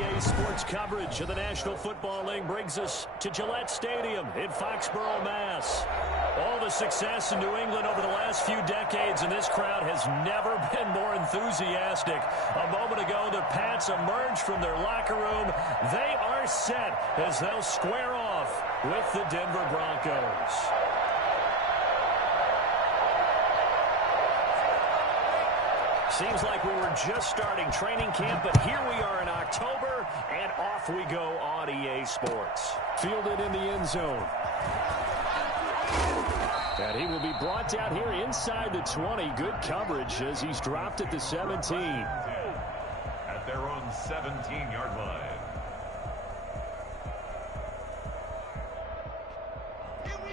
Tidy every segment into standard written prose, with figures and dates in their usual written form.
EA Sports coverage of the National Football League brings us to Gillette Stadium in Foxborough, Mass. All the success in New England over the last few decades, and this crowd has never been more enthusiastic. A moment ago, the Pats emerged from their locker room. They are set as they'll square off with the Denver Broncos. Seems like we were just starting training camp, but here we are in October, and off we go on EA Sports. Fielded in the end zone. And he will be brought down here inside the 20. Good coverage as he's dropped at the 17. At their own 17-yard line.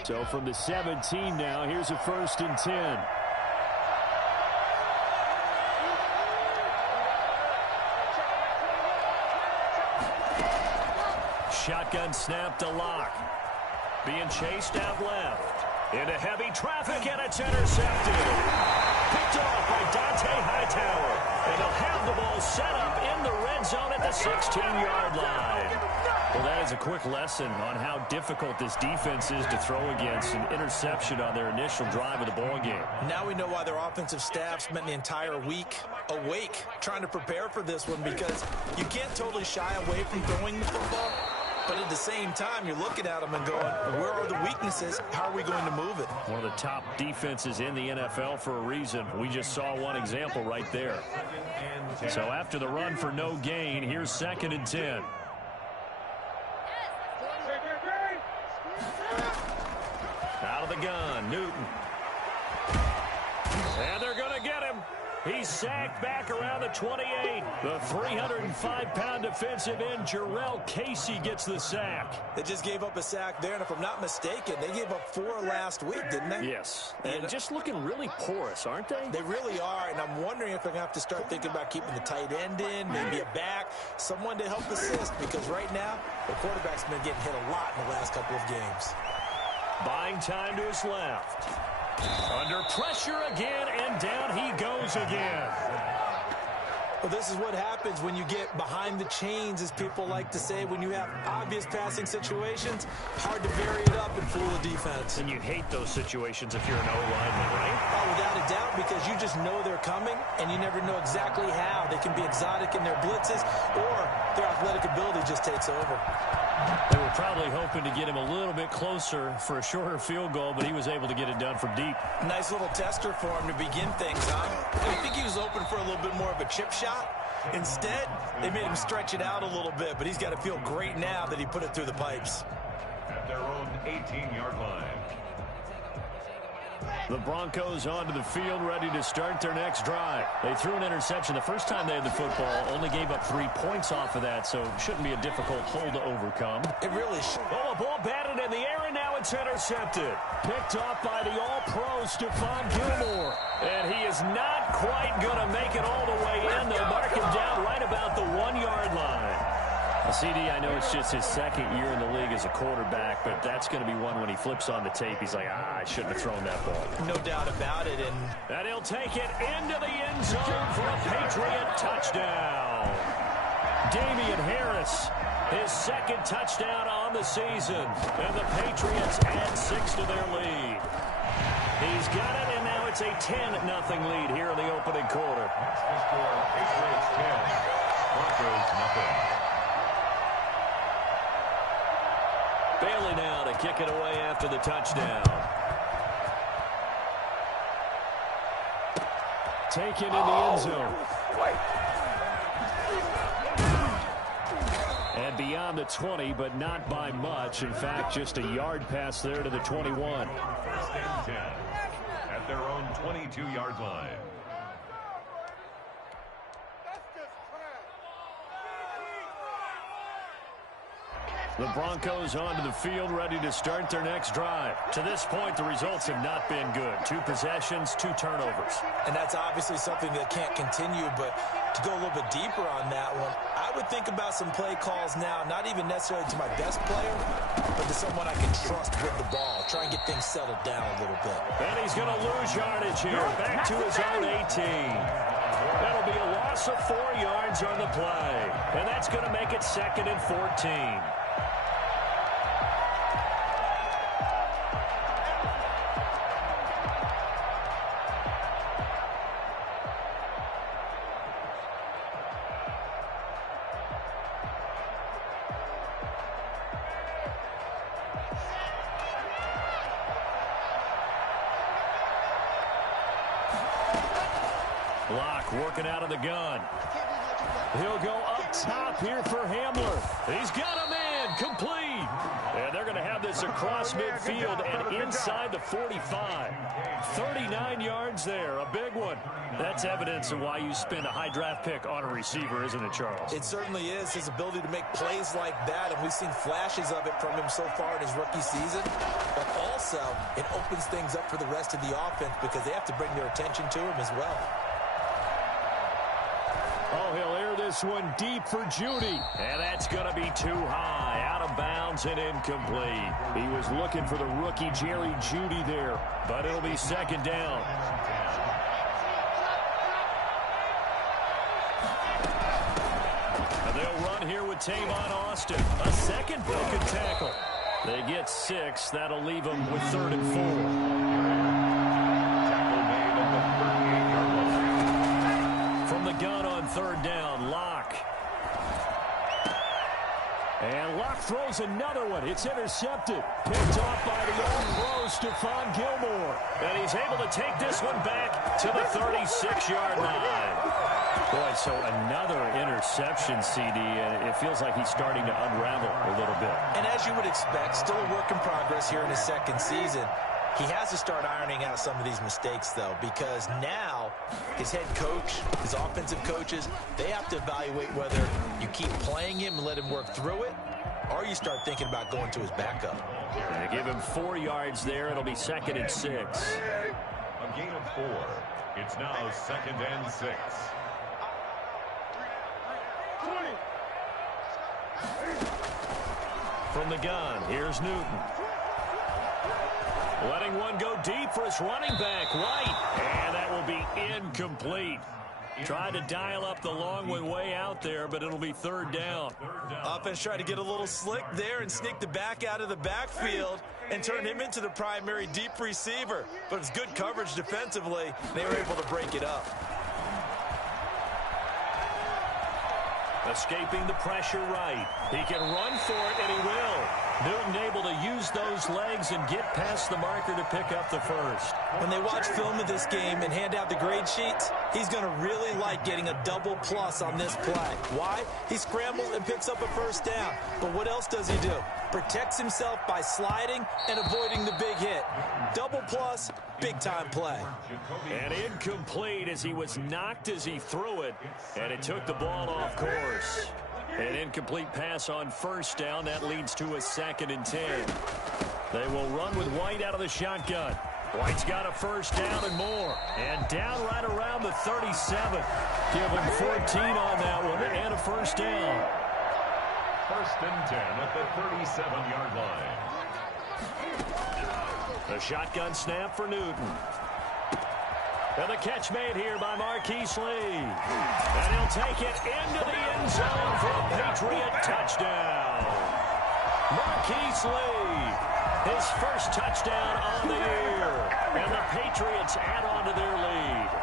So from the 17 now, here's a 1st and 10. Shotgun snap to Lock. Being chased out left. Into heavy traffic, and it's intercepted. Picked off by Dante Hightower. And they'll have the ball set up in the red zone at the 16-yard line. Well, that is a quick lesson on how difficult this defense is to throw against. An interception on their initial drive of the ball game. Now we know why their offensive staff spent the entire week awake trying to prepare for this one, because you can't totally shy away from throwing the football. But at the same time, you're looking at them and going, where are the weaknesses? How are we going to move it? One of the top defenses in the NFL for a reason. We just saw one example right there. So after the run for no gain, here's 2nd and 10. Out of the gun, Newton. And they're going to get him. He's sacked back around the 28. The 305-pound defensive end, Jarrell Casey, gets the sack. They just gave up a sack there, and if I'm not mistaken, they gave up 4 last week, didn't they? Yes. And just looking really porous, aren't they? They really are, and I'm wondering if they're going to have to start thinking about keeping the tight end in, maybe a back, someone to help assist, because right now, the quarterback's been getting hit a lot in the last couple of games. Buying time to his left. Under pressure again, and down he goes again. Well, this is what happens when you get behind the chains, as people like to say. When you have obvious passing situations, hard to vary it up and fool the defense. And you hate those situations if you're an O-lineman, right? Oh, without a doubt, because you just know they're coming, and you never know exactly how. They can be exotic in their blitzes, or their athletic ability just takes over. They were probably hoping to get him a little bit closer for a shorter field goal, but he was able to get it done from deep. Nice little tester for him to begin things, huh? I think he was open for a little bit more of a chip shot. Instead, they made him stretch it out a little bit, but he's got to feel great now that he put it through the pipes. At their own 18-yard line. The Broncos onto the field, ready to start their next drive. They threw an interception the first time they had the football, only gave up 3 points off of that, so shouldn't be a difficult hole to overcome. It really should. Oh, a ball batted in the air, and now it's intercepted. Picked off by the All-Pro, Stephon Gilmore. And he is not quite going to make it all the way in. They'll mark him down right about the 1-yard line. CD, I know it's just his 2nd year in the league as a quarterback, but that's going to be one when he flips on the tape. He's like, I shouldn't have thrown that ball. No doubt about it. And he'll take it into the end zone for a Patriot touchdown. Damian Harris, his 2nd touchdown on the season. And the Patriots add 6 to their lead. He's got it, and now it's a 10-0 lead here in the opening quarter. The score, Patriots 10, Broncos nothing. Bailey now to kick it away after the touchdown. Taken in the end zone. And beyond the 20, but not by much. In fact, just a yard pass there to the 21. 1st and 10 at their own 22-yard line. The Broncos onto the field, ready to start their next drive. To this point, the results have not been good. 2 possessions, 2 turnovers. And that's obviously something that can't continue, but to go a little bit deeper on that one, I would think about some play calls now, not even necessarily to my best player, but to someone I can trust with the ball. Try and get things settled down a little bit. And he's going to lose yardage here, back to his own 18. That'll be a loss of 4 yards on the play. And that's going to make it 2nd and 14. Block working out of the gun. He'll go up top here for Hamler. He's got a man complete. And they're going to have this across midfield and inside the 45. 39 yards there, a big one. That's evidence of why you spend a high draft pick on a receiver, isn't it, Charles? It certainly is, his ability to make plays like that, and we've seen flashes of it from him so far in his rookie season. But also, it opens things up for the rest of the offense because they have to bring their attention to him as well. Oh, he'll air this one deep for Judy. And that's going to be too high. Out of bounds and incomplete. He was looking for the rookie Jerry Judy there. But it'll be 2nd down. And they'll run here with Tavon Austin. A second broken tackle. They get 6. That'll leave them with 3rd and 4. Gun on 3rd down, Locke. And Locke throws another one. It's intercepted. Picked off by the old pro, Stephon Gilmore. And he's able to take this one back to the 36-yard line. Boy, so another interception, CD, and it feels like he's starting to unravel a little bit. And as you would expect, still a work in progress here in his 2nd season. He has to start ironing out some of these mistakes, though, because now his head coach, his offensive coaches, they have to evaluate whether you keep playing him and let him work through it, or you start thinking about going to his backup. And they give him 4 yards there. It'll be 2nd and 6. A gain of 4. It's now 2nd and 6. From the gun, here's Newton. Letting one go deep for his running back, right. And that will be incomplete. Tried to dial up the long one way out there, but it'll be 3rd down. Offense tried to get a little slick there and sneak the back out of the backfield and turn him into the primary deep receiver. But it's good coverage defensively. They were able to break it up. Escaping the pressure right. He can run for it, and he will. Newton able to use those legs and get past the marker to pick up the 1st. When they watch film of this game and hand out the grade sheets, he's going to really like getting a double plus on this play. Why? He scrambles and picks up a 1st down. But what else does he do? Protects himself by sliding and avoiding the big hit. Double plus, big-time play. And incomplete as he was knocked as he threw it, and it took the ball off course. An incomplete pass on 1st down. That leads to a 2nd and 10. They will run with White out of the shotgun. White's got a 1st down and more. And down right around the 37. Give him 14 on that one and a 1st down. 1st and 10 at the 37-yard line. The shotgun snap for Newton. And the catch made here by Marquise Lee. And he'll take it into the end zone for a Patriot touchdown. Marquise Lee, his 1st touchdown on the year. And the Patriots add on to their lead.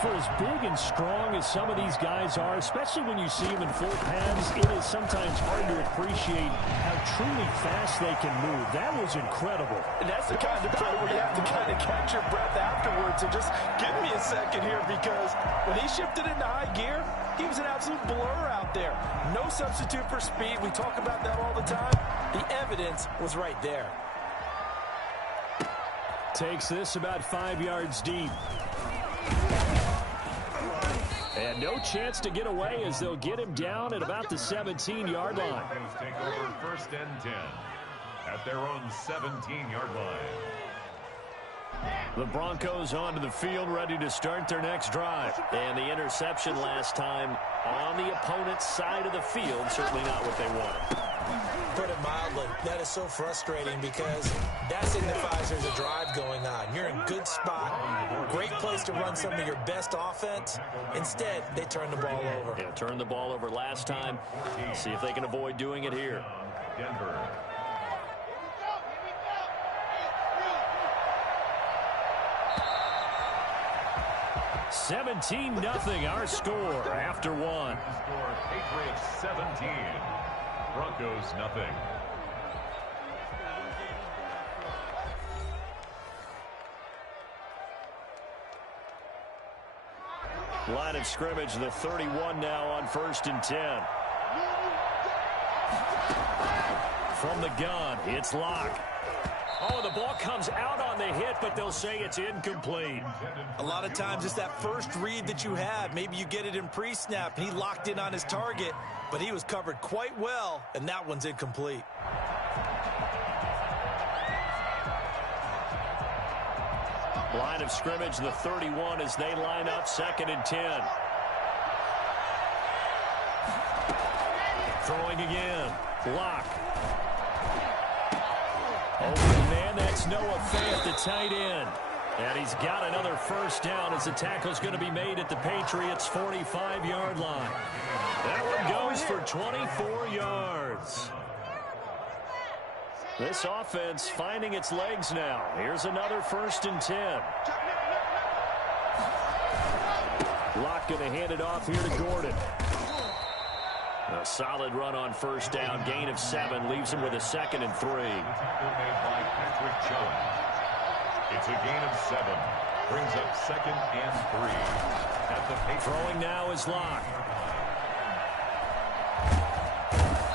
For as big and strong as some of these guys are, especially when you see them in full pads, it is sometimes hard to appreciate how truly fast they can move. That was incredible. And that's the kind of play where you have to kind of catch your breath afterwards and just give me a second here, because when he shifted into high gear, he was an absolute blur out there. No substitute for speed. We talk about that all the time. The evidence was right there. Takes this about 5 yards deep. And no chance to get away as they'll get him down at about the 17-yard line. Take over 1st and 10 at their own 17-yard line. The Broncos onto the field, ready to start their next drive. And the interception last time on the opponent's side of the field, certainly not what they wanted. Put it mildly, that is so frustrating because that signifies there's a drive going on. You're in a good spot, great place to run some of your best offense. Instead, they turn the ball over. Yeah, turned the ball over last time. See if they can avoid doing it here. Denver. (17-0) our score after one. Score Patriots 17. Broncos nothing. Line of scrimmage, the 31 now on 1st and 10. From the gun, it's Locke. Oh, the ball comes out on the hit, but they'll say it's incomplete. A lot of times it's that first read that you have. Maybe you get it in pre-snap, and he locked in on his target, but he was covered quite well, and that one's incomplete. Line of scrimmage, the 31 as they line up 2nd and 10. Throwing again. Locke. Oh, man, that's Noah Fant, the tight end. And he's got another first down as the tackle's going to be made at the Patriots' 45-yard line. That one goes for 24 yards. This offense finding its legs now. Here's another 1st and 10. Locke going to hand it off here to Gordon. A solid run on first down. Gain of 7 leaves him with a 2nd and 3. Tackle made by Patrick Chung. It's a gain of 7. Brings up 2nd and 3. At the Patriots. Throwing now is Locke.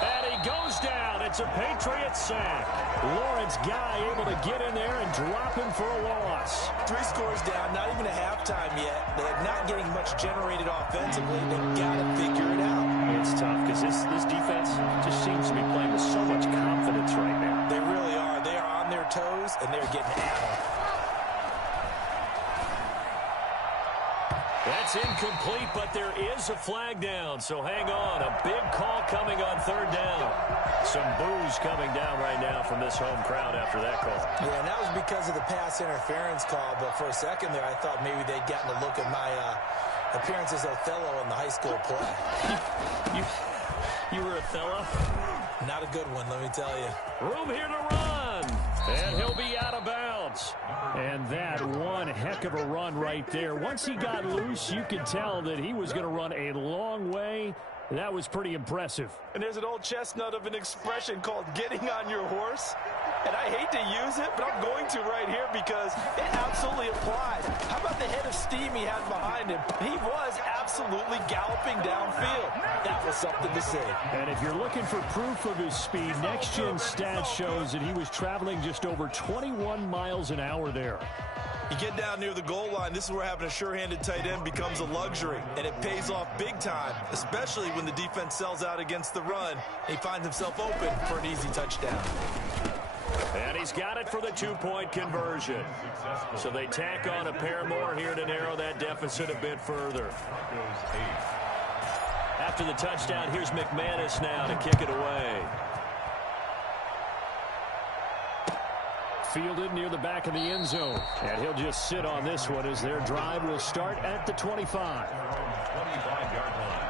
And he goes down. It's a Patriots sack. Lawrence Guy able to get in there and drop him for a loss. 3 scores down, not even a halftime yet. They're not getting much generated offensively. They've got to figure it out. It's tough because this defense just seems to be playing with so much confidence right now. They really are. They are on their toes, and they're getting at them. That's incomplete, but there is a flag down, so hang on. A big call coming on 3rd down. Some boos coming down right now from this home crowd after that call. Yeah, and that was because of the pass interference call, but for a second there, I thought maybe they'd gotten a look at my appearance as Othello in the high school play. You were Othello? Not a good one, let me tell you. Room here to run. And he'll be out of bounds. And that one heck of a run right there. Once he got loose, you could tell that he was going to run a long way. That was pretty impressive. And there's an old chestnut of an expression called getting on your horse. And I hate to use it, but I'm going to right here because it absolutely applies. How about the head of steam he had behind him? He was absolutely galloping downfield. That was something to see. And if you're looking for proof of his speed, Next Gen Stats shows that he was traveling just over 21 miles an hour there. You get down near the goal line, this is where having a sure-handed tight end becomes a luxury, and it pays off big time, especially when the defense sells out against the run. He finds himself open for an easy touchdown. And he's got it for the 2-point conversion. So they tack on a pair more here to narrow that deficit a bit further. After the touchdown, here's McManus now to kick it away. Fielded near the back of the end zone. And he'll just sit on this one as their drive will start at the 25. 25-yard line.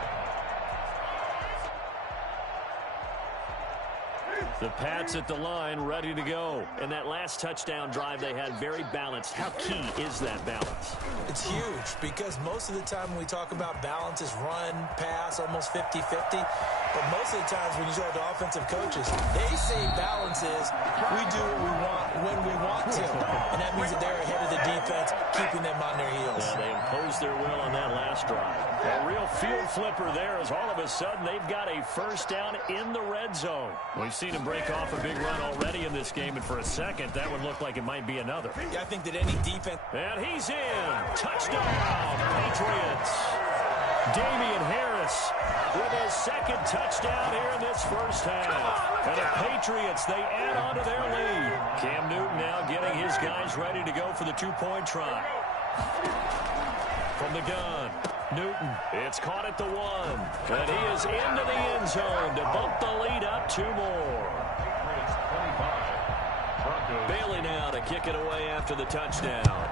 The Pats at the line, ready to go. And that last touchdown drive they had very balanced. How key is that balance? It's huge because most of the time when we talk about balance is run, pass, almost 50-50. But most of the times when you talk to offensive coaches, they say balance is we do what we want when we want to. And that means that they're ahead of the defense, keeping them on their heels. Yeah, they imposed their will on that last drive. A real field flipper there as all of a sudden they've got a first down in the red zone. We've seen him break off a big run already in this game, and for a second, that would look like it might be another. Yeah, I think that any defense... And he's in. Touchdown, Patriots. Damian Harris with his second touchdown here in this first half. And the Patriots, they add on to their lead. Cam Newton now getting his guys ready to go for the two-point try. From the gun, Newton, it's caught at the 1. And he is into the end zone to bump the lead up 2 more. Bailey now to kick it away after the touchdown.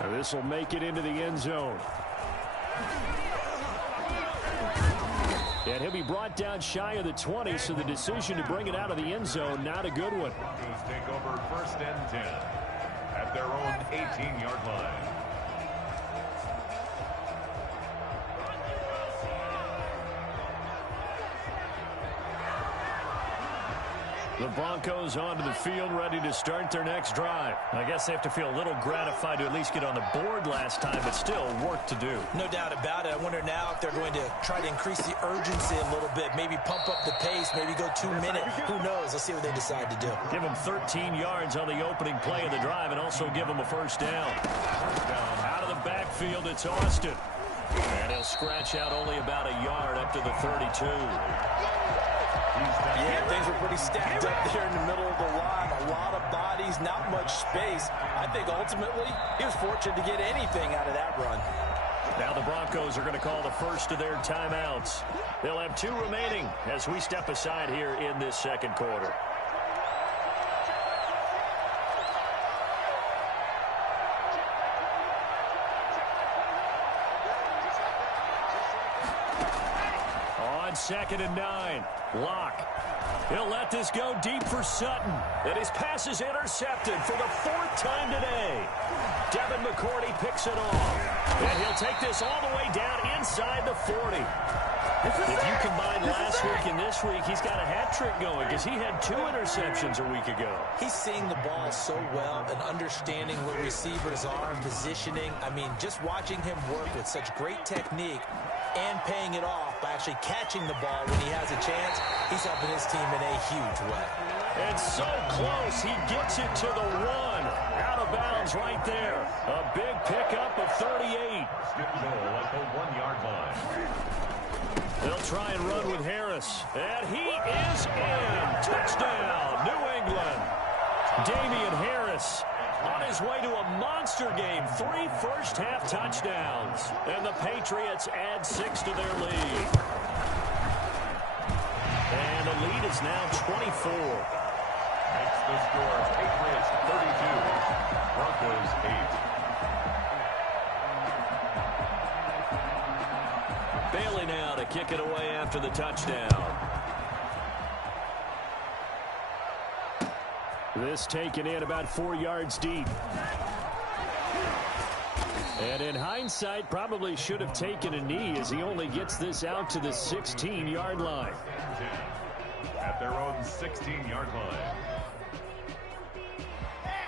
And this will make it into the end zone. And he'll be brought down shy of the 20, so the decision to bring it out of the end zone, not a good one. Take over 1st and 10 at their own 18-yard line. The Broncos onto the field, ready to start their next drive. I guess they have to feel a little gratified to at least get on the board last time, but still work to do. No doubt about it. I wonder now if they're going to try to increase the urgency a little bit, maybe pump up the pace, maybe go 2-minute. Who knows? Let's see what they decide to do. Give them 13 yards on the opening play of the drive and also give them a first down. Out of the backfield, it's Austin. And he'll scratch out only about a yard up to the 32. Yeah, things were pretty stacked up there in the middle of the line. A lot of bodies, not much space. I think ultimately he was fortunate to get anything out of that run. Now the Broncos are going to call the first of their timeouts. They'll have 2 remaining as we step aside here in this second quarter. On 2nd and 9, Locke. He'll let this go deep for Sutton. And his pass is intercepted for the 4th time today. Devin McCourty picks it off. And he'll take this all the way down inside the 40. If you combine last week and this week, he's got a hat trick going because he had 2 interceptions a week ago. He's seeing the ball so well and understanding where receivers are, positioning. I mean, just watching him work with such great technique and paying it off by actually catching the ball when he has a chance, he's helping his team in a huge way. And so close, he gets it to the 1. Out of bounds right there. A big pickup of 38. Skip goal at the 1-yard line. They'll try and run with Harris. And he is in. Touchdown, New England. Damian Harris on his way to a monster game. 3 first-half touchdowns. And the Patriots add 6 to their lead. And the lead is now 24. Makes the score Patriots 32, Broncos 8. Bailey now to kick it away after the touchdown. This taken in about 4 yards deep. And in hindsight, probably should have taken a knee as he only gets this out to the 16-yard line. At their own 16-yard line.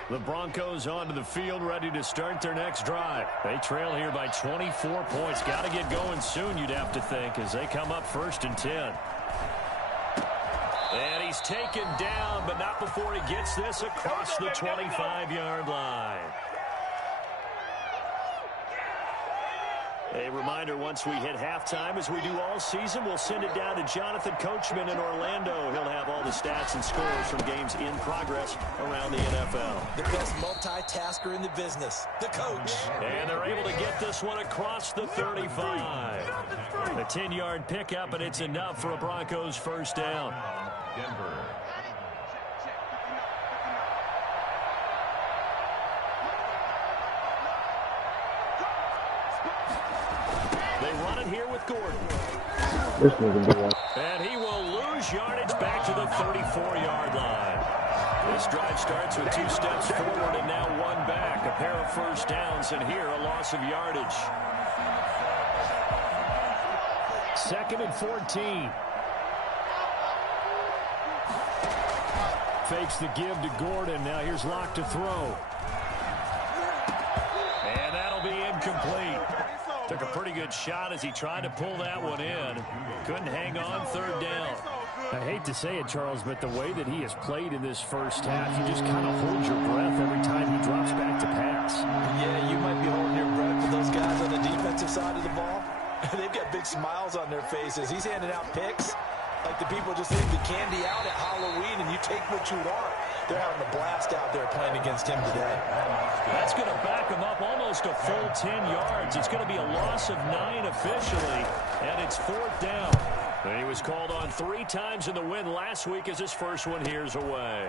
The Broncos onto the field, ready to start their next drive. They trail here by 24 points. Got to get going soon, you'd have to think, as they come up 1st and 10. And he's taken down, but not before he gets this across the 25-yard line. A reminder, once we hit halftime, as we do all season, we'll send it down to Jonathan Coachman in Orlando. He'll have all the stats and scores from games in progress around the NFL. The best multitasker in the business, the coach. And they're able to get this one across the 35. A 10-yard pickup, and it's enough for a Broncos first down. Denver. They run it here with Gordon. And he will lose yardage back to the 34-yard line. This drive starts with 2 steps forward and now 1 back. A pair of first downs, and here a loss of yardage. 2nd and 14. Fakes the give to Gordon. Now here's Locke to throw. And that'll be incomplete. Took a pretty good shot as he tried to pull that one in. Couldn't hang on, 3rd down. I hate to say it, Charles, but the way that he has played in this first half, you just kind of hold your breath every time he drops back to pass. Yeah, you might be holding big smiles on their faces. He's handing out picks like the people just leave the candy out at Halloween and you take what you want. They're having a blast out there playing against him today. That's going to back him up almost a full 10 yards. It's going to be a loss of 9 officially, and it's 4th down. And he was called on 3 times in the win last week as his first one here's away.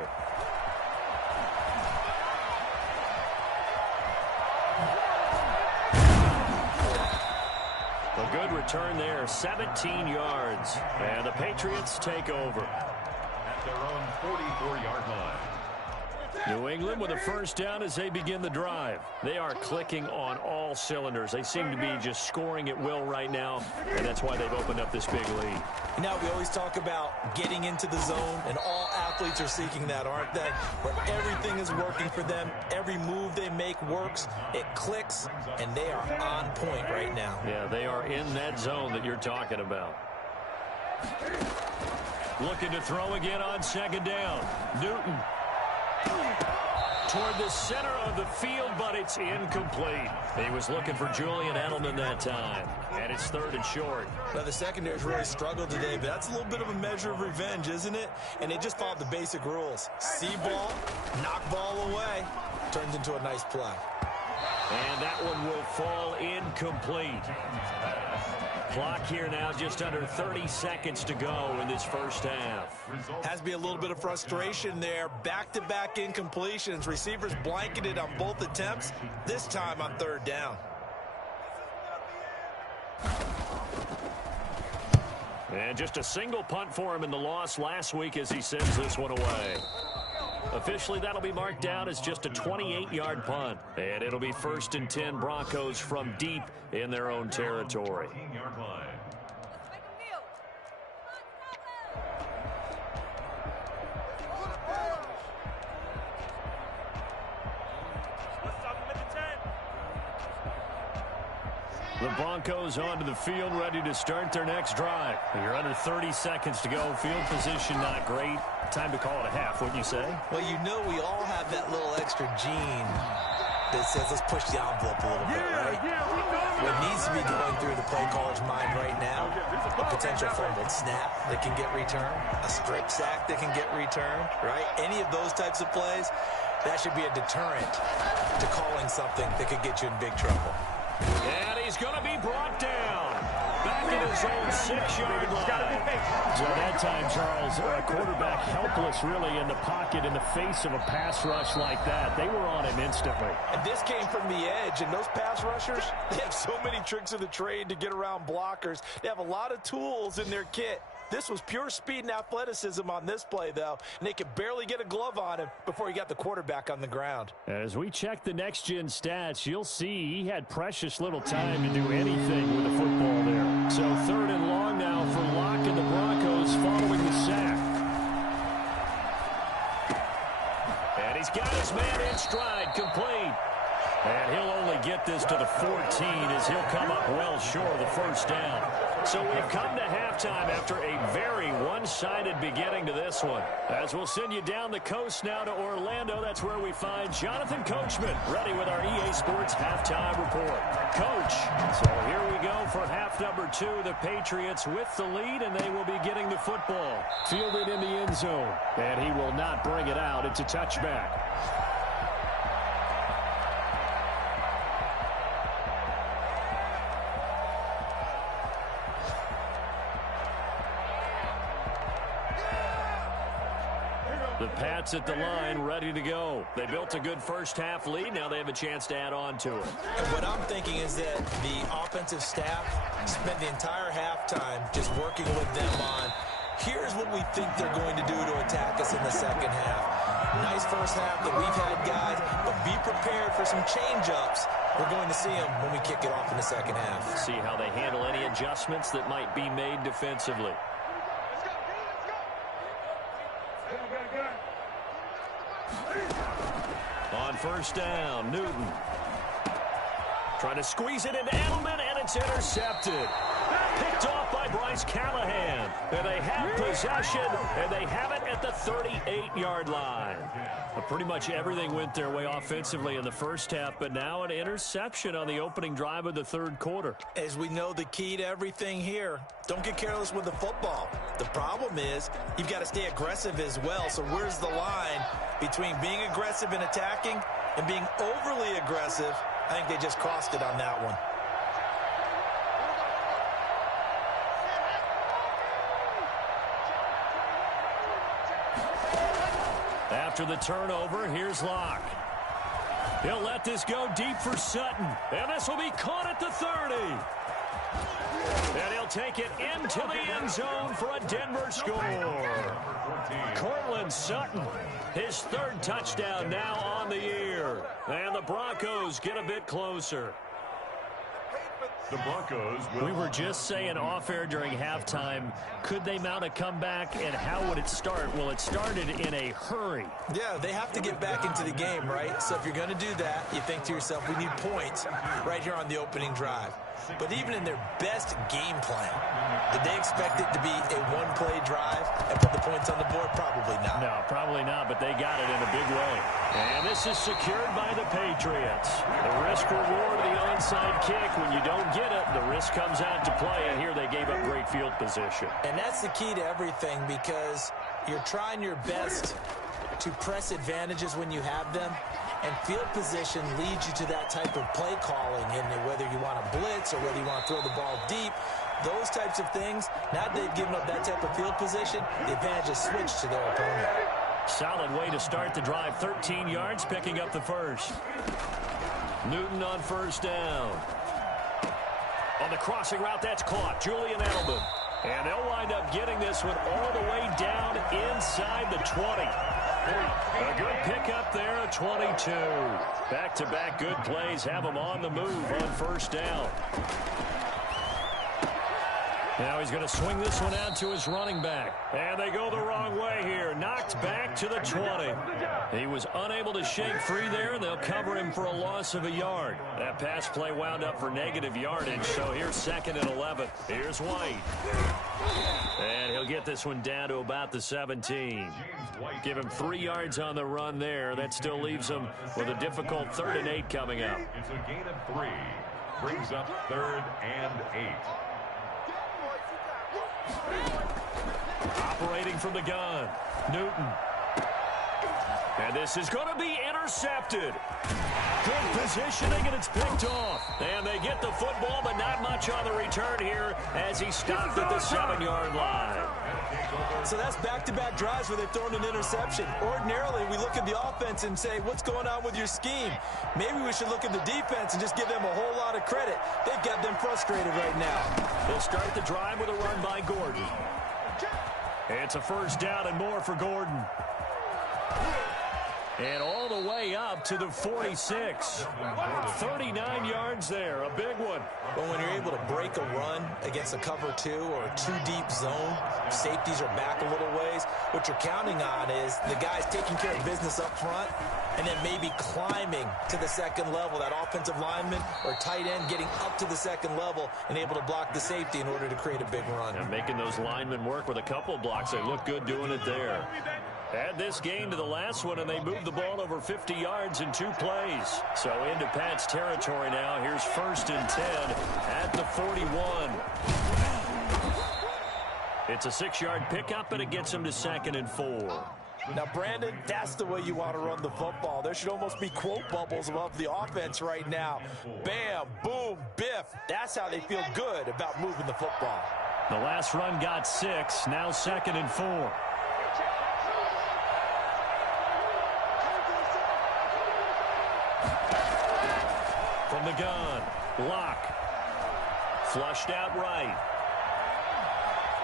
A good return there, 17 yards. And the Patriots take over. At their own 44-yard line. New England with a first down as they begin the drive. They are clicking on all cylinders. They seem to be just scoring at will right now, and that's why they've opened up this big lead. Now, we always talk about getting into the zone, and all athletes are seeking that, aren't they? Where everything is working for them. Every move they make works. It clicks, and they are on point right now. Yeah, they are in that zone that you're talking about. Looking to throw again on second down. Newton. Toward the center of the field, but it's incomplete. He was looking for Julian Edelman that time, and it's 3rd and short. Now, the secondary's really struggled today, but that's a little bit of a measure of revenge, isn't it? And they just followed the basic rules. See ball, knock ball away, turns into a nice play. And that one will fall incomplete. Clock here now, just under 30 seconds to go in this first half. Has to be a little bit of frustration there. Back-to-back incompletions. Receivers blanketed on both attempts, this time on 3rd down. And just a single punt for him in the loss last week as he sends this one away. Officially, that'll be marked down as just a 28-yard punt. And it'll be 1st and 10 Broncos from deep in their own territory. The Broncos onto the field, ready to start their next drive. You're under 30 seconds to go. Field position not great. Time to call it a half, wouldn't you say? Well, you know we all have that little extra gene that says let's push the envelope a little bit, right? What needs to be going through the play caller's mind right now, a potential fumbled snap that can get returned, a strip sack that can get returned, right? Any of those types of plays, that should be a deterrent to calling something that could get you in big trouble. And he's going to be brought down. Back in his own 6-yard line. So that time, Charles, a quarterback helpless really in the pocket in the face of a pass rush like that. They were on him instantly. And this came from the edge, and those pass rushers, they have so many tricks of the trade to get around blockers. They have a lot of tools in their kit. This was pure speed and athleticism on this play, though, and they could barely get a glove on him before he got the quarterback on the ground. As we check the next-gen stats, you'll see he had precious little time to do anything with the football there. So 3rd and long now for Locke and the Broncos following the sack. And he's got his man in stride, complete. And he'll only get this to the 14 as he'll come up well short of the first down. So we've come to halftime after a very one-sided beginning to this one. As we'll send you down the coast now to Orlando, that's where we find Jonathan Coachman ready with our EA Sports Halftime Report. Coach, so here we go for half number 2. The Patriots with the lead, and they will be getting the football. Fielded in the end zone, and he will not bring it out. It's a touchback. The Pats at the line, ready to go. They built a good first-half lead. Now they have a chance to add on to it. And what I'm thinking is that the offensive staff spent the entire halftime just working with them on, here's what we think they're going to do to attack us in the second half. Nice first half that we've had, guys, but be prepared for some change-ups. We're going to see them when we kick it off in the second half. See how they handle any adjustments that might be made defensively. On first down, Newton. Trying to squeeze it into Edelman, and it's intercepted. Picked off by Bryce Callahan. And they have possession, and they have it at the 38-yard line. But pretty much everything went their way offensively in the first half, but now an interception on the opening drive of the third quarter. As we know, the key to everything here, don't get careless with the football. The problem is you've got to stay aggressive as well. So where's the line between being aggressive and attacking and being overly aggressive? I think they just crossed it on that one. After the turnover, here's Locke. He'll let this go deep for Sutton. And this will be caught at the 30. And he'll take it into the end zone for a Denver score. Cortland Sutton, his third touchdown now on the year. And the Broncos get a bit closer. The Broncos will... We were just saying off-air during halftime, could they mount a comeback, and how would it start? Well, it started in a hurry. Yeah, they have to get back into the game, right? So if you're going to do that, you think to yourself, we need points right here on the opening drive. But even in their best game plan, did they expect it to be a one-play drive and put the points on the board? Probably not. No, probably not, but they got it in a big way. And this is secured by the Patriots. The risk-reward of the onside kick, when you don't get it, the risk comes out to play, and here they gave up great field position. And that's the key to everything, because you're trying your best to press advantages when you have them, and field position leads you to that type of play calling, and whether you want to blitz or whether you want to throw the ball deep, those types of things, now that they've given up that type of field position, the advantage is switched to their opponent. Solid way to start the drive, 13 yards, picking up the first. Newton on first down. On the crossing route, that's caught. Julian Edelman. And they'll wind up getting this one all the way down inside the 20. A good pickup there at 22. Back-to-back good plays have them on the move on first down. Now he's going to swing this one out to his running back. And they go the wrong way here. Knocked back to the 20. He was unable to shake free there, and they'll cover him for a loss of a yard. That pass play wound up for negative yardage, so here's 2nd and 11. Here's White. And he'll get this one down to about the 17. Give him 3 yards on the run there. That still leaves him with a difficult 3rd and 8 coming up. It's a gain of 3. Brings up 3rd and 8. Operating from the gun, Newton. And this is going to be intercepted. Good positioning, and it's picked off. And they get the football, but not much on the return here as he stopped at the 7-yard line. So that's back-to-back drives where they've thrown an interception. Ordinarily, we look at the offense and say, what's going on with your scheme? Maybe we should look at the defense and just give them a whole lot of credit. They've got them frustrated right now. They'll start the drive with a run by Gordon. It's a first down and more for Gordon. And all the way up to the 46. 39 yards there, a big one. But when you're able to break a run against a cover 2 or a 2-deep zone, safeties are back a little ways. What you're counting on is the guys taking care of business up front and then maybe climbing to the 2nd level, that offensive lineman or tight end getting up to the 2nd level and able to block the safety in order to create a big run. And making those linemen work with a couple blocks. They look good doing it there. Add this game to the last one, and they moved the ball over 50 yards in 2 plays. So into Pat's territory now. Here's 1st and 10 at the 41. It's a 6-yard pickup, and it gets him to 2nd and 4. Now, Brandon, that's the way you want to run the football. There should almost be quote bubbles above the offense right now. Bam, boom, biff. That's how they feel good about moving the football. The last run got 6, now 2nd and 4. From the gun, Locke. Flushed out right.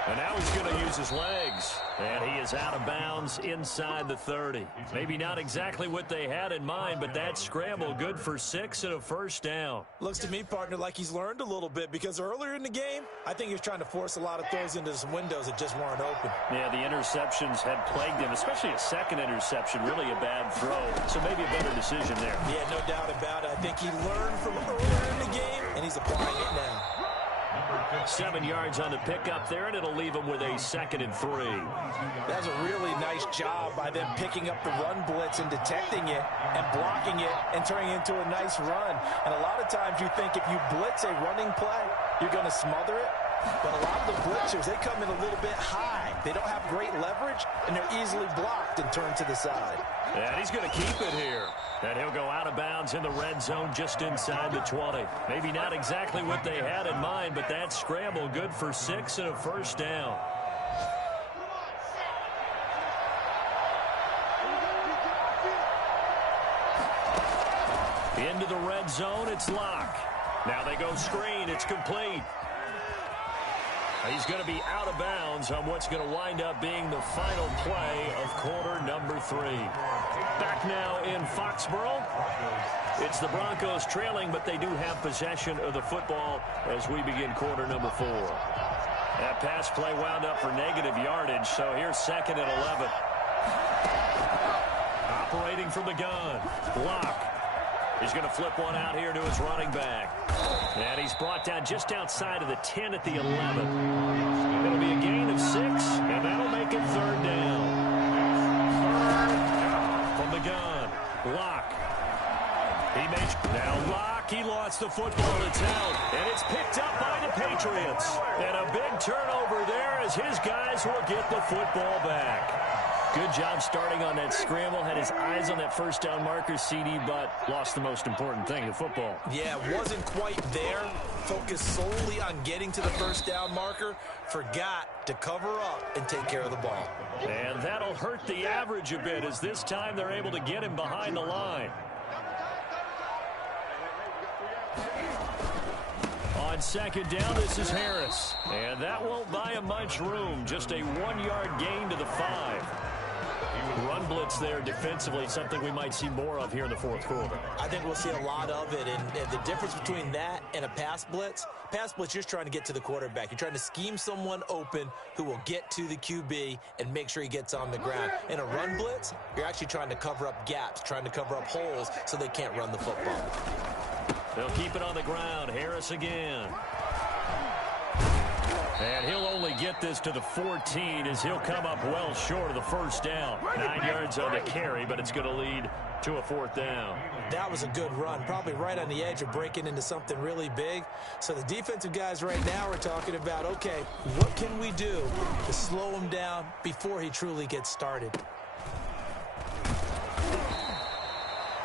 And now he's going to use his legs. And he is out of bounds inside the 30. Maybe not exactly what they had in mind, but that scramble good for 6 and a first down. Looks to me, partner, like he's learned a little bit, because earlier in the game, I think he was trying to force a lot of throws into some windows that just weren't open. Yeah, the interceptions had plagued him, especially a 2nd interception, really a bad throw. So maybe a better decision there. Yeah, no doubt about it. I think he learned from earlier in the game, and he's applying it now. Number 7 yards on the pickup there, and it'll leave them with a 2nd and 3. That's a really nice job by them picking up the run blitz and detecting it and blocking it and turning it into a nice run. And a lot of times you think if you blitz a running play, you're going to smother it. But a lot of the blitzers, they come in a little bit high. They don't have great leverage, and they're easily blocked and turned to the side. And he's going to keep it here. And he'll go out of bounds in the red zone just inside the 20. Maybe not exactly what they had in mind, but that scramble good for 6 and a first down. Into the red zone, it's Locke. Now they go screen, it's complete. He's going to be out of bounds on what's going to wind up being the final play of quarter number 3. Back now in Foxborough. It's the Broncos trailing, but they do have possession of the football as we begin quarter number 4. That pass play wound up for negative yardage, so here's 2nd and 11. Operating from the gun, Locke. He's going to flip one out here to his running back. And he's brought down just outside of the 10 at the 11. It'll be a gain of 6, and that'll make it 3rd down. From the gun, Locke. Now Locke, he lost the football. It's out, and it's picked up by the Patriots. And a big turnover there as his guys will get the football back. Good job starting on that scramble. Had his eyes on that first down marker, CD, but lost the most important thing in football. Yeah, wasn't quite there. Focused solely on getting to the first down marker. Forgot to cover up and take care of the ball. And that'll hurt the average a bit as this time they're able to get him behind the line. On 2nd down, this is Harris. And that won't buy him much room. Just a 1-yard gain to the 5. Run blitz there defensively, something we might see more of here in the 4th quarter. I think we'll see a lot of it, and the difference between that and a pass blitz, you're just trying to get to the quarterback. You're trying to scheme someone open who will get to the QB and make sure he gets on the ground. In a run blitz, you're actually trying to cover up gaps, trying to cover up holes so they can't run the football. They'll keep it on the ground. Harris again. And he'll only get this to the 14 as he'll come up well short of the first down. 9 yards on the carry, but it's going to lead to a 4th down. That was a good run, probably right on the edge of breaking into something really big. So the defensive guys right now are talking about, okay, what can we do to slow him down before he truly gets started?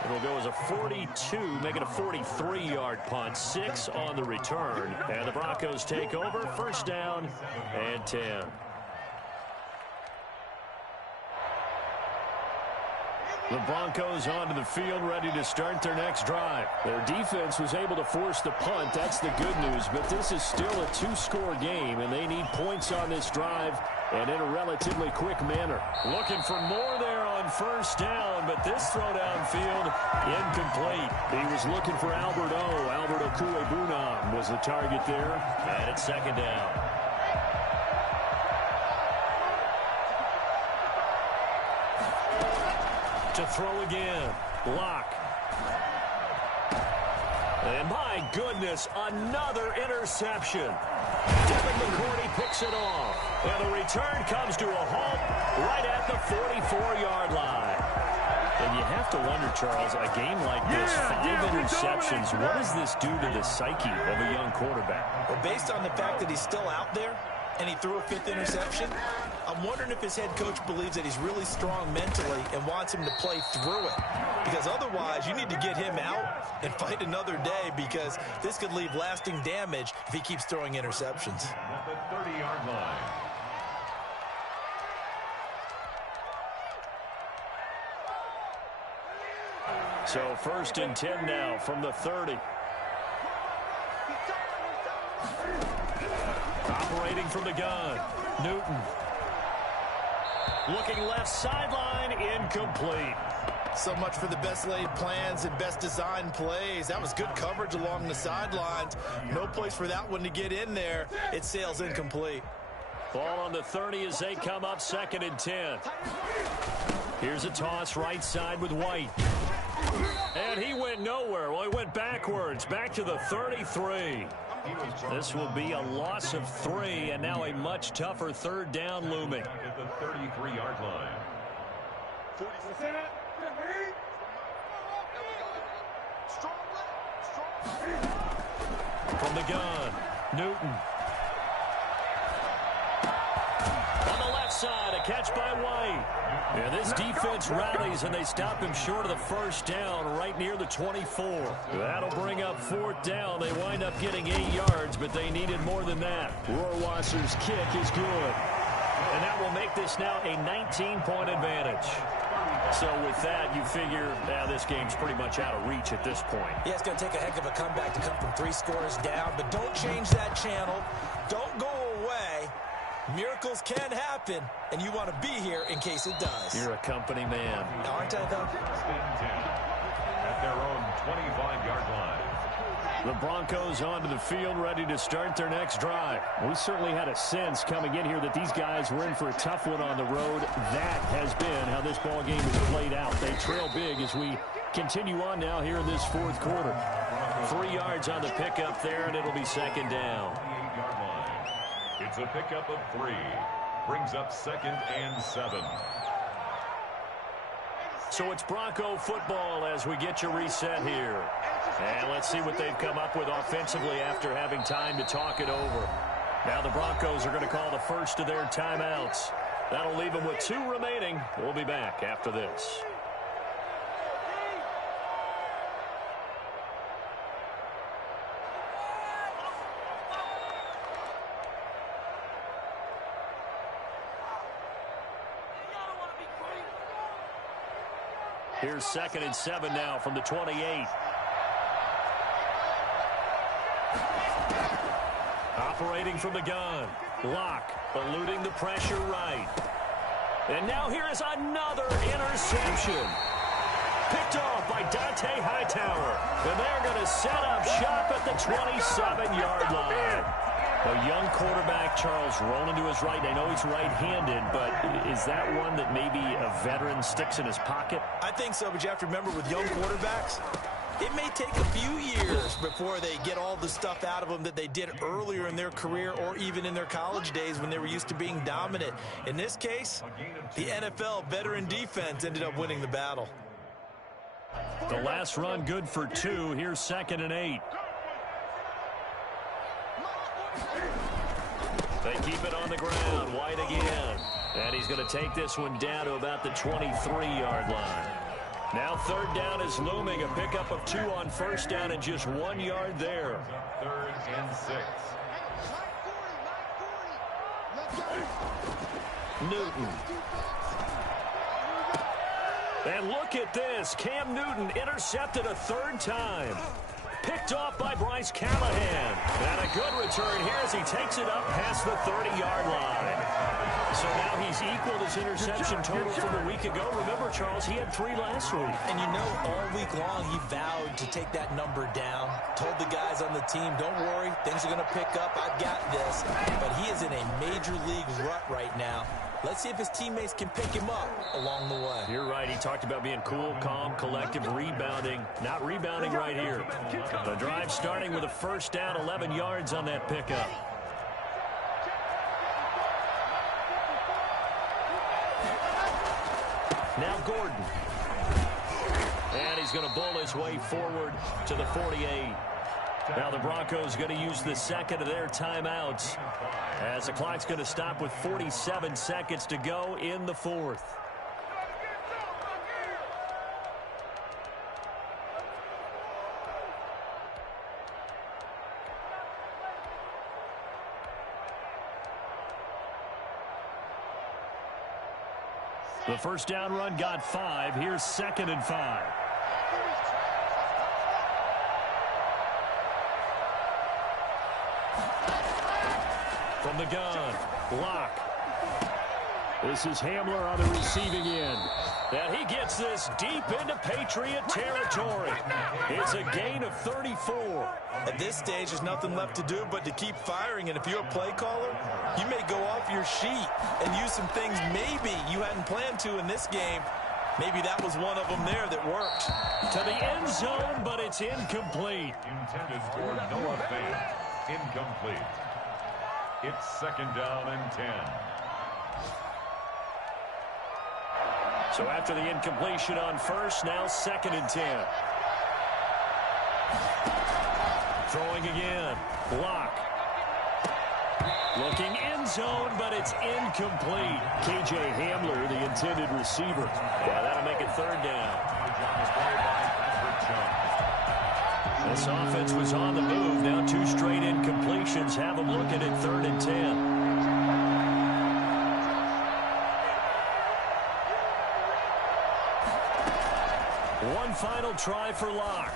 It'll go as a 42, make it a 43-yard punt, 6 on the return. And the Broncos take over, first down and 10. The Broncos onto the field, ready to start their next drive. Their defense was able to force the punt. That's the good news, but this is still a 2-score game, and they need points on this drive and in a relatively quick manner. Looking for more there on first down, but this throw downfield incomplete. He was looking for Albert Okuebunam was the target there, and it's 2nd down. To throw again, Locke. And my goodness, another interception. Devin McCourty picks it off. And the return comes to a halt right at the 44-yard line. And you have to wonder, Charles, a game like this, 5 interceptions, what does this do to the psyche of a young quarterback? Well, based on the fact that he's still out there and he threw a 5th interception, I'm wondering if his head coach believes that he's really strong mentally and wants him to play through it. Because otherwise, you need to get him out and fight another day, because this could leave lasting damage if he keeps throwing interceptions. At the 30-yard line. So 1st and 10 now from the 30. Operating from the gun, Newton. Looking left sideline, incomplete. So much for the best laid plans and best designed plays. That was good coverage along the sidelines. No place for that one to get in there. It sails incomplete. Ball on the 30 as they come up, 2nd and 10. Here's a toss right side with White. And he went nowhere. Well, he went backwards, back to the 33. This will be a loss of 3, and now a much tougher third down looming. At the 33-yard line. From the gun, Newton. On the left side, a catch by White. Yeah, this defense rallies, and they stop him short of the first down right near the 24. That'll bring up 4th down. They wind up getting 8 yards, but they needed more than that. Rohrwasser's kick is good. And that will make this now a 19-point advantage. So with that, you figure this game's pretty much out of reach at this point. Yeah, it's going to take a heck of a comeback to come from 3 scores down, but don't change that channel. Don't go away. Miracles can happen, and you want to be here in case it does. You're a company man. Aren't I, though? At their own 25-yard line. The Broncos onto the field, ready to start their next drive. We certainly had a sense coming in here that these guys were in for a tough one on the road. That has been how this ball game has played out. They trail big as we continue on now here in this 4th quarter. 3 yards on the pickup there, and it'll be 2nd down. 28-yard line. It's a pickup of 3. Brings up 2nd and 7. So it's Bronco football as we get you reset here. And let's see what they've come up with offensively after having time to talk it over. Now the Broncos are going to call the first of their timeouts. That'll leave them with 2 remaining. We'll be back after this. Here's 2nd and 7 now from the 28. Operating from the gun. Locke eluding the pressure right. And now here is another interception. Picked off by Dante Hightower. And they're going to set up shop at the 27-yard line. A young quarterback, Charles, rolling to his right. I know he's right-handed, but is that one that maybe a veteran sticks in his pocket? I think so, but you have to remember with young quarterbacks, it may take a few years before they get all the stuff out of them that they did earlier in their career or even in their college days when they were used to being dominant. In this case, the NFL veteran defense ended up winning the battle. The last run good for 2. Here's 2nd and 8. They keep it on the ground. White again. And he's going to take this one down to about the 23-yard line. Now 3rd down is looming. A pickup of 2 on 1st down and just 1 yard there. 3rd and 6. Newton. And look at this. Cam Newton intercepted a 3rd time. Picked off by Bryce Callahan. And a good return here as he takes it up past the 30-yard line. So now he's equaled his interception total from a week ago. Remember, Charles, he had 3 last week. And you know, all week long he vowed to take that number down. Told the guys on the team, don't worry, things are going to pick up. I've got this. But he is in a major league rut right now. Let's see if his teammates can pick him up along the way. You're right. He talked about being cool, calm, collective, rebounding. Not rebounding right here. The drive starting with a 1st down, 11 yards on that pickup. Now Gordon. And he's going to bull his way forward to the 48. Now the Broncos going to use the 2nd of their timeouts as the clock's going to stop with 47 seconds to go in the 4th. The 1st down run got 5. Here's 2nd and 5. From the gun, Locke. This is Hamler on the receiving end. And he gets this deep into Patriot territory. It's a gain of 34. At this stage, there's nothing left to do but to keep firing. And if you're a play caller, you may go off your sheet and use some things maybe you hadn't planned to in this game. Maybe that was one of them there that worked. To the end zone, but it's incomplete. Intended for Noah Fant. incomplete. It's second down and 10. So after the incompletion on first, now second and 10. Throwing again. Block. Looking end zone, but it's incomplete. K.J. Hamler, the intended receiver. Yeah, that'll make it third down. This offense was on the move. Now 2 straight incompletions have them looking at third and 10. One final try for Locke.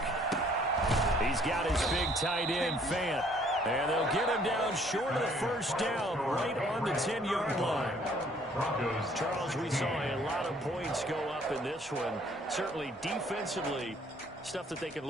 He's got his big tight end, Fant. And they'll get him down short of the first down, right on the 10-yard line. Charles, we saw a lot of points go up in this one. Certainly defensively, stuff that they can look